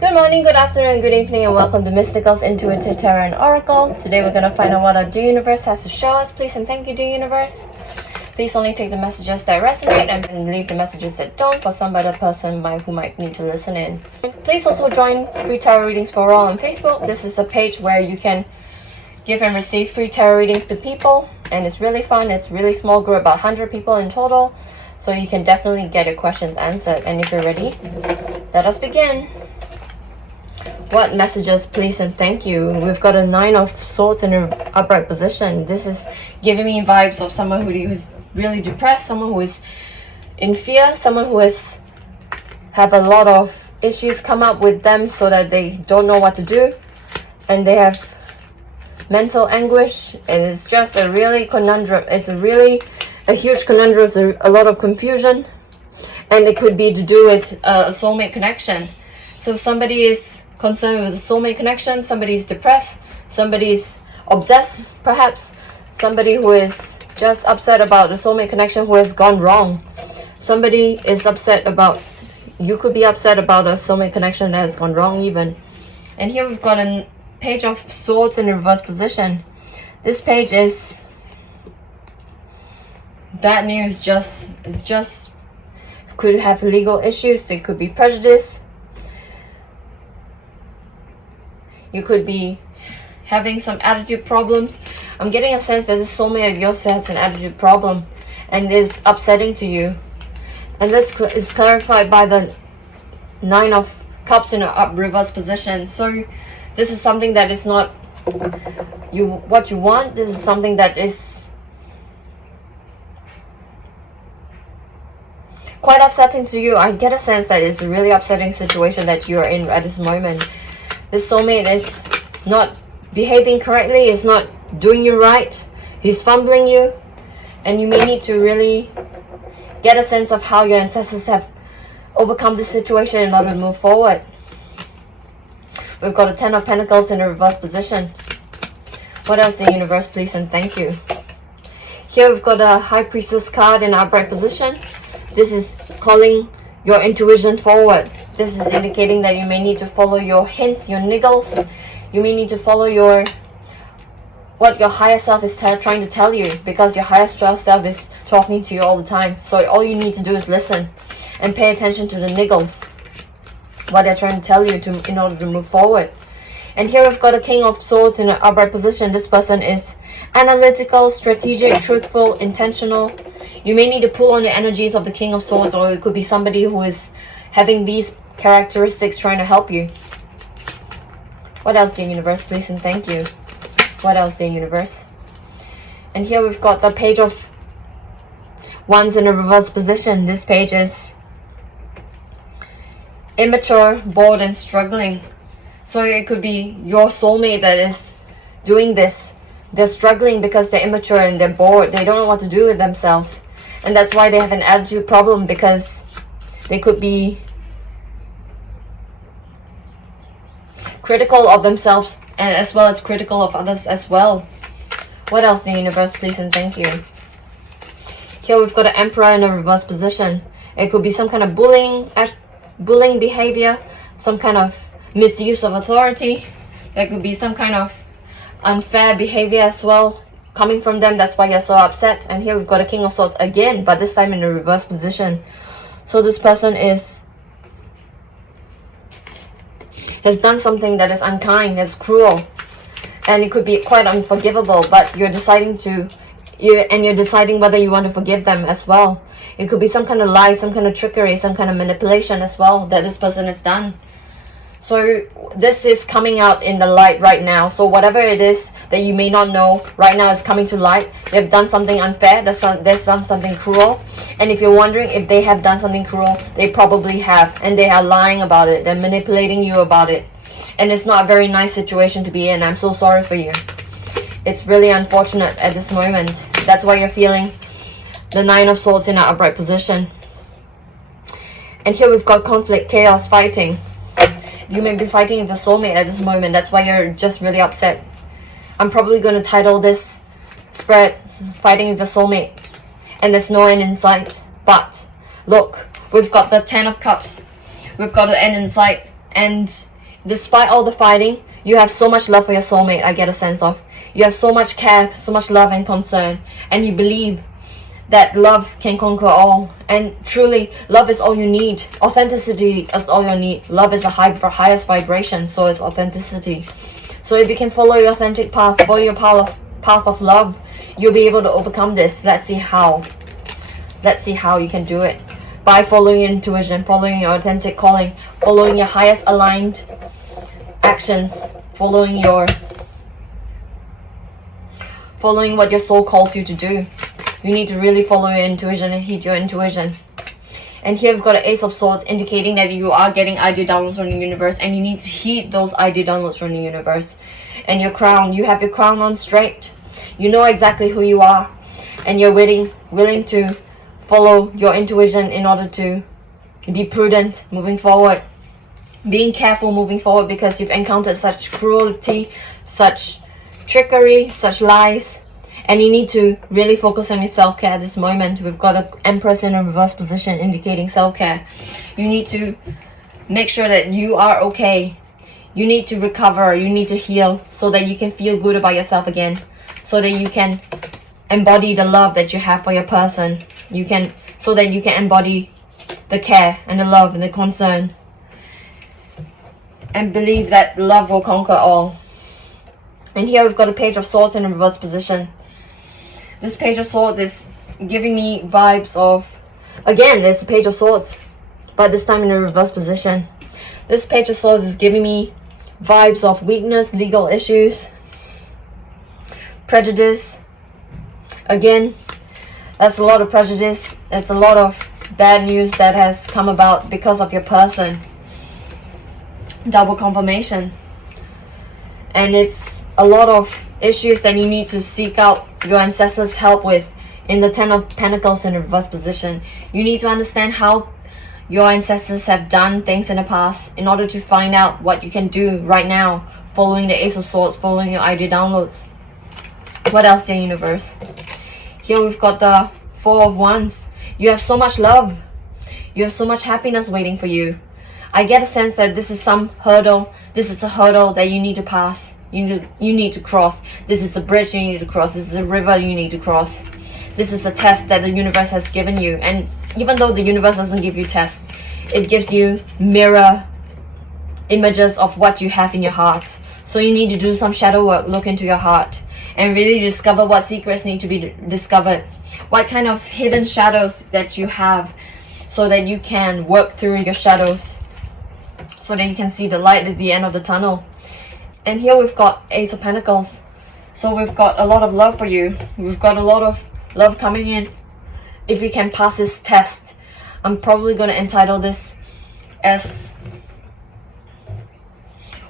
Good morning, good afternoon, good evening, and welcome to Mystical's Intuitive Tarot and Oracle. Today we're going to find out what our Dear Universe has to show us. Please and thank you, Dear Universe. Please only take the messages that resonate and leave the messages that don't for some other person who might need to listen in. Please also join free tarot readings for all on Facebook. This is a page where you can give and receive free tarot readings to people, and it's really fun. It's a really small group, about 100 people in total, so you can definitely get your questions answered. And if you're ready, let us begin. What messages, please and thank you? We've got a 9 of Swords in an upright position. This is giving me vibes of someone who is really depressed, someone who is in fear, someone who has have a lot of issues come up with them so that they don't know what to do, and they have mental anguish. It is just a really conundrum. It's a huge conundrum. It's a lot of confusion, and it could be to do with a soulmate connection. So somebody is concerned with a soulmate connection, somebody's depressed, somebody's obsessed perhaps, somebody who is just upset about a soulmate connection who has gone wrong. Somebody is upset about, you could be upset about a soulmate connection that has gone wrong even. And here we've got a Page of Swords in reverse position. This page is bad news. It's just could have legal issues, there could be prejudice. You could be having some attitude problems. I'm getting a sense that this soulmate of yours has an attitude problem and is upsetting to you. And this is clarified by the 9 of Cups in an reverse position. So this is something that is not what you want. This is something that is quite upsetting to you. I get a sense that it's a really upsetting situation that you are in at this moment. This soulmate is not behaving correctly, is not doing you right, he's fumbling you, and you may need to really get a sense of how your ancestors have overcome this situation in order to move forward. We've got a 10 of Pentacles in a reverse position. What else, the universe, please and thank you? Here we've got a High Priestess card in upright position. This is calling your intuition forward. This is indicating that you may need to follow your hints, your niggles. You may need to follow what your higher self is trying to tell you, because your higher self is talking to you all the time. So all you need to do is listen and pay attention to the niggles, what they're trying to tell you in order to move forward. And here we've got a King of Swords in an upright position. This person is analytical, strategic, truthful, intentional. You may need to pull on the energies of the King of Swords, or it could be somebody who is having these characteristics trying to help you. What else, dear universe, please and thank you? What else, dear universe? And here we've got the Page of Wands in a reverse position. This page is immature, bored, and struggling. So it could be your soulmate that is doing this. They're struggling because they're immature and they're bored. They don't know what to do with themselves, and that's why they have an attitude problem, because they could be critical of themselves and as well as critical of others as well. What else, the universe, please and thank you? Here we've got an Emperor in a reverse position. It could be some kind of bullying behavior, some kind of misuse of authority. There could be some kind of unfair behavior as well coming from them. That's why you're so upset. And here we've got a King of Swords again, but this time in a reverse position. So this person has done something that is unkind, that's cruel, and it could be quite unforgivable, but you're deciding whether you want to forgive them as well. It could be some kind of lie, some kind of trickery, some kind of manipulation as well that this person has done. So this is coming out in the light right now. So whatever it is that you may not know right now is coming to light. They've done something unfair, they've done something cruel. And if you're wondering if they have done something cruel, they probably have. And they are lying about it. They're manipulating you about it. And it's not a very nice situation to be in. I'm so sorry for you. It's really unfortunate at this moment. That's why you're feeling the 9 of Swords in an upright position. And here we've got conflict, chaos, fighting. You may be fighting with a soulmate at this moment. That's why you're just really upset. I'm probably going to title this spread Fighting with a Soulmate. And there's no end in sight. But look, we've got the 10 of Cups. We've got an end in sight. And despite all the fighting, you have so much love for your soulmate. I get a sense of you have so much care, so much love and concern, and you believe that love can conquer all. And truly, love is all you need. Authenticity is all you need. Love is the highest vibration, so is authenticity. So if you can follow your authentic path, follow your path of love, you'll be able to overcome this. Let's see how. Let's see how you can do it. By following your intuition, following your authentic calling, following your highest aligned actions, following what your soul calls you to do. You need to really follow your intuition and heed your intuition. And here we've got an Ace of Swords indicating that you are getting idea downloads from the universe, and you need to heed those idea downloads from the universe. And your crown, you have your crown on straight. You know exactly who you are, and you're willing to follow your intuition in order to be prudent moving forward. Being careful moving forward, because you've encountered such cruelty, such trickery, such lies. And you need to really focus on your self-care at this moment. We've got the Empress in a reverse position indicating self-care. You need to make sure that you are okay. You need to recover. You need to heal so that you can feel good about yourself again. So that you can embody the love that you have for your person. So that you can embody the care and the love and the concern. And believe that love will conquer all. And here we've got a Page of Swords in a reverse position. This Page of Swords is giving me vibes of, again, there's a Page of Swords, but this time in a reverse position. This Page of Swords is giving me vibes of weakness, legal issues, prejudice. Again, that's a lot of prejudice. It's a lot of bad news that has come about because of your person. Double confirmation. And it's a lot of issues that you need to seek out your ancestors' help with in the Ten of Pentacles in reverse position. You need to understand how your ancestors have done things in the past in order to find out what you can do right now, following the Ace of Swords, following your idea downloads. What else, dear universe? Here we've got the Four of Wands. You have so much love. You have so much happiness waiting for you. I get a sense that this is some hurdle. This is a hurdle that you need to pass. You need to cross. This is a bridge you need to cross. This is a river you need to cross. This is a test that the universe has given you. And even though the universe doesn't give you tests, it gives you mirror images of what you have in your heart. So you need to do some shadow work, look into your heart, and really discover what secrets need to be discovered. What kind of hidden shadows that you have, so that you can work through your shadows, so that you can see the light at the end of the tunnel. And here we've got Ace of Pentacles. So we've got a lot of love for you. We've got a lot of love coming in. If we can pass this test, I'm probably going to entitle this as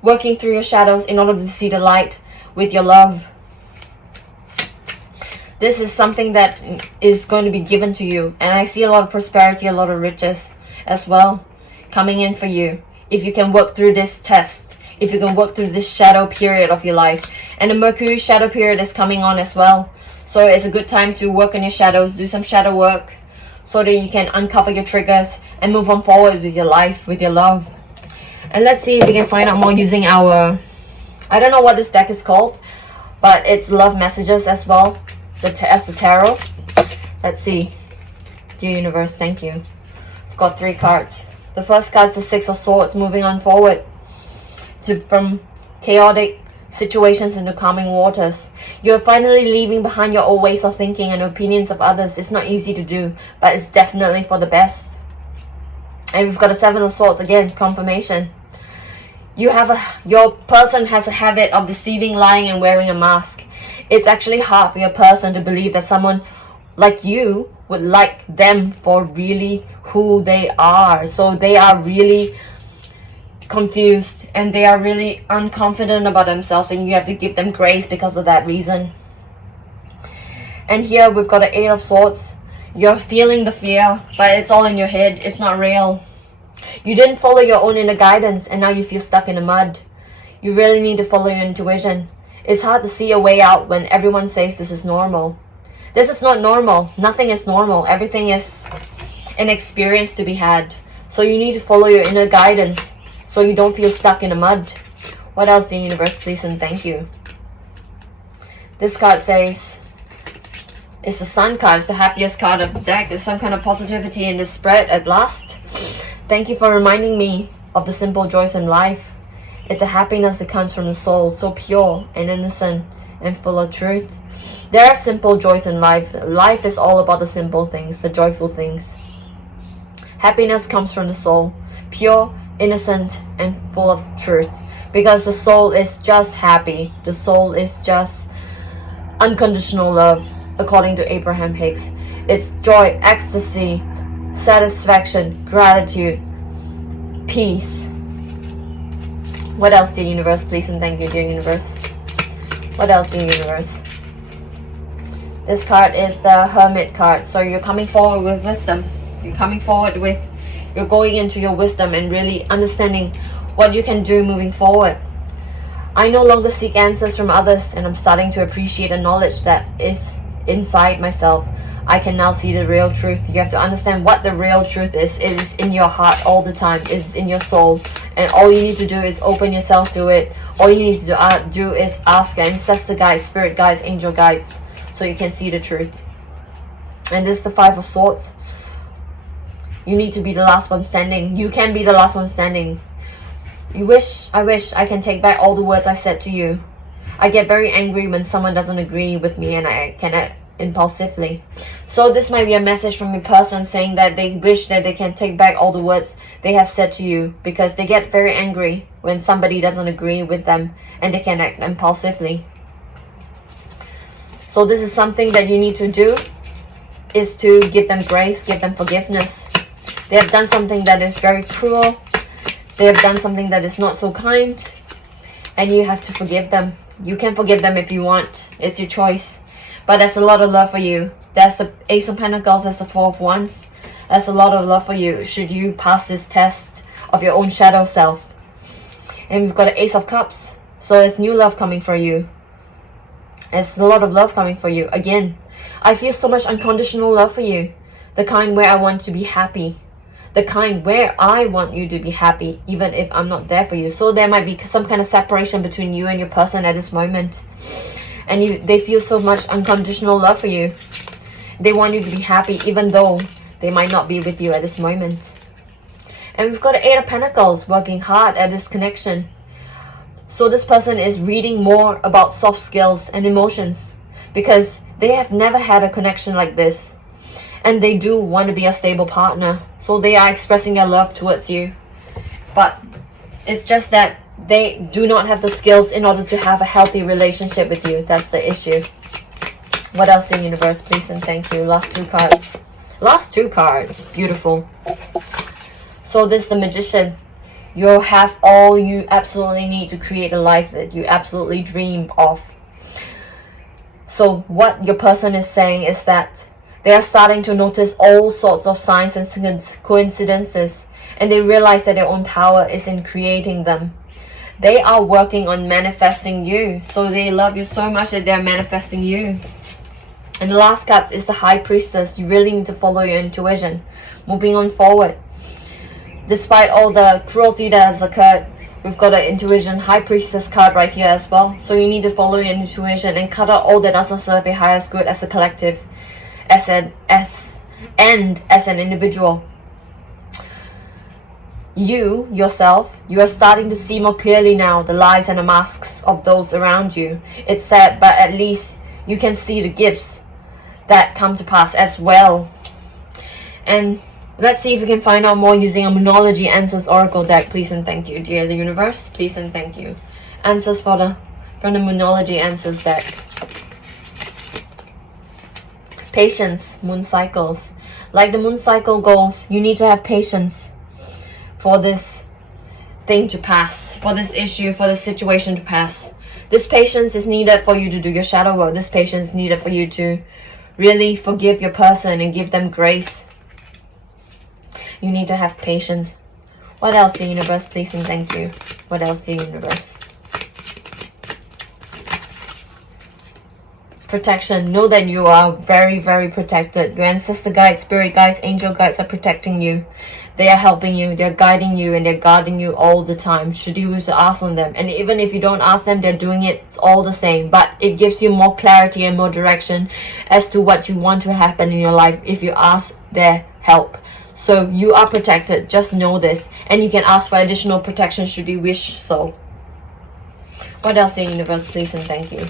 working through your shadows in order to see the light with your love. This is something that is going to be given to you. And I see a lot of prosperity, a lot of riches as well coming in for you. If you can work through this test. If you can work through this shadow period of your life. And the Mercury shadow period is coming on as well. So it's a good time to work on your shadows, do some shadow work, so that you can uncover your triggers and move on forward with your life, with your love. And let's see if we can find out more using our, I don't know what this deck is called, but it's love messages as well, as the tarot. Let's see. Dear universe, thank you. I've got 3 cards. The first card is the Six of Swords, moving on forward. From chaotic situations into calming waters. You're finally leaving behind your old ways of thinking and opinions of others. It's not easy to do, but it's definitely for the best. And we've got a Seven of Swords, again, confirmation. Your person has a habit of deceiving, lying, and wearing a mask. It's actually hard for your person to believe that someone like you would like them for really who they are. So they are really confused and they are really unconfident about themselves, and you have to give them grace because of that reason. And here we've got an Eight of Swords. You're feeling the fear, but it's all in your head. It's not real. You didn't follow your own inner guidance, and now you feel stuck in the mud. You really need to follow your intuition. It's hard to see a way out when everyone says this is normal. This is not normal. Nothing is normal. Everything is an experience to be had. So you need to follow your inner guidance so you don't feel stuck in the mud. What else, the universe, please and thank you? This card says, it's the Sun card. It's the happiest card of the deck. There's some kind of positivity in this spread at last. Thank you for reminding me of the simple joys in life. It's a happiness that comes from the soul, so pure and innocent and full of truth. There are simple joys in life. Life is all about the simple things, the joyful things. Happiness comes from the soul, pure, innocent, and full of truth. Because the soul is just happy. The soul is just unconditional love, according to Abraham Hicks. It's joy, ecstasy, satisfaction, gratitude, peace. What else, dear universe, please and thank you, dear universe? What else, dear universe? This card is the Hermit card. So you're coming forward with wisdom. You're coming forward with, you're going into your wisdom and really understanding what you can do moving forward. I no longer seek answers from others, and I'm starting to appreciate the knowledge that is inside myself. I can now see the real truth. You have to understand what the real truth is. It is in your heart all the time. It's in your soul. And all you need to do is open yourself to it. All you need to do is ask your ancestor guides, spirit guides, angel guides, so you can see the truth. And this is the Five of Swords. You need to be the last one standing. You can be the last one standing. I wish I can take back all the words I said to you. I get very angry when someone doesn't agree with me, and I can act impulsively. So this might be a message from a person saying that they wish that they can take back all the words they have said to you, because they get very angry when somebody doesn't agree with them, and they can act impulsively. So this is something that you need to do, is to give them grace, give them forgiveness. They have done something that is very cruel. They have done something that is not so kind, and you have to forgive them. You can forgive them if you want. It's your choice. But there's a lot of love for you. There's the Ace of Pentacles, there's the Four of Wands. There's a lot of love for you should you pass this test of your own shadow self. And we've got the Ace of Cups. So there's new love coming for you. There's a lot of love coming for you. Again, I feel so much unconditional love for you. The kind where I want to be happy. The kind where I want you to be happy, even if I'm not there for you. So there might be some kind of separation between you and your person at this moment. And they feel so much unconditional love for you. They want you to be happy, even though they might not be with you at this moment. And we've got the Eight of Pentacles, working hard at this connection. So this person is reading more about soft skills and emotions, because they have never had a connection like this. And they do want to be a stable partner. So they are expressing their love towards you. But it's just that they do not have the skills in order to have a healthy relationship with you. That's the issue. What else in the universe, please and thank you? Last two cards. Last two cards. Beautiful. So this is the Magician. You have all you absolutely need to create a life that you absolutely dream of. So what your person is saying is that they are starting to notice all sorts of signs and coincidences, and they realize that their own power is in creating them. They are working on manifesting you. So they love you so much that they're manifesting you. And the last card is the High Priestess. You really need to follow your intuition. Moving on forward. Despite all the cruelty that has occurred, we've got an intuition High Priestess card right here as well. So you need to follow your intuition and cut out all that doesn't serve your highest good as a collective, as an individual. You, yourself, you are starting to see more clearly now the lies and the masks of those around you. It's sad, but at least you can see the gifts that come to pass as well. And let's see if we can find out more using a Moonology Answers Oracle deck. Please and thank you, dear the universe. Please and thank you. Answers from the Moonology Answers deck. Patience, moon cycles. Like the moon cycle goes, you need to have patience for this thing to pass, for this issue, for this situation to pass. This patience is needed for you to do your shadow work. This patience is needed for you to really forgive your person and give them grace. You need to have patience. What else, the universe, please and thank you? What else, the universe? Protection. Know that you are very, very protected. Your ancestor guides, spirit guides, angel guides are protecting you. They are helping you, they're guiding you, and they're guarding you all the time, should you wish to ask on them. And even if you don't ask them, they're doing it all the same. But it gives you more clarity and more direction as to what you want to happen in your life if you ask their help. So you are protected, just know this. And you can ask for additional protection should you wish so. What else, the universe, please and thank you.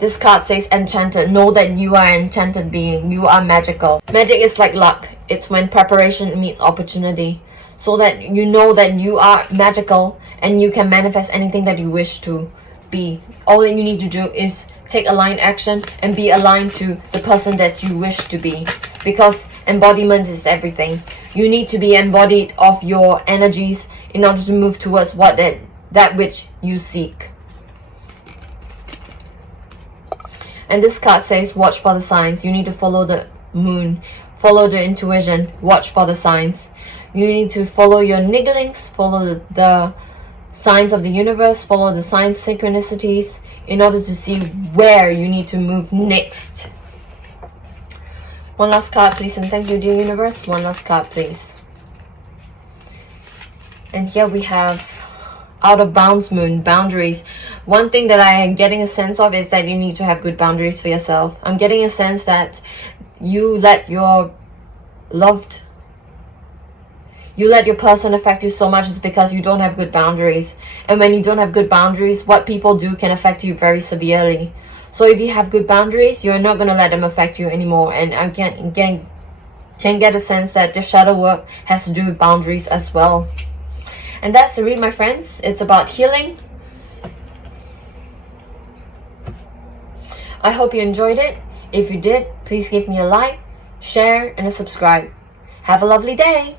This card says enchanted. Know that you are an enchanted being. You are magical. Magic is like luck. It's when preparation meets opportunity. So that you know that you are magical and you can manifest anything that you wish to be. All that you need to do is take aligned action and be aligned to the person that you wish to be. Because embodiment is everything. You need to be embodied of your energies in order to move towards that which you seek. And this card says watch for the signs. You need to follow the moon, follow the intuition, watch for the signs. You need to follow your nigglings, follow the signs of the universe, follow the signs, synchronicities, in order to see where you need to move next. One last card, please, and thank you, dear universe. One last card, please. And here we have out of bounds moon, boundaries. One thing that I am getting a sense of is that you need to have good boundaries for yourself. I'm getting a sense that you let your person affect you so much is because you don't have good boundaries. And when you don't have good boundaries, what people do can affect you very severely. So if you have good boundaries, you're not going to let them affect you anymore. And I can get a sense that the shadow work has to do with boundaries as well. And that's the read, my friends. It's about healing. I hope you enjoyed it. If you did, please give me a like, share, and a subscribe. Have a lovely day.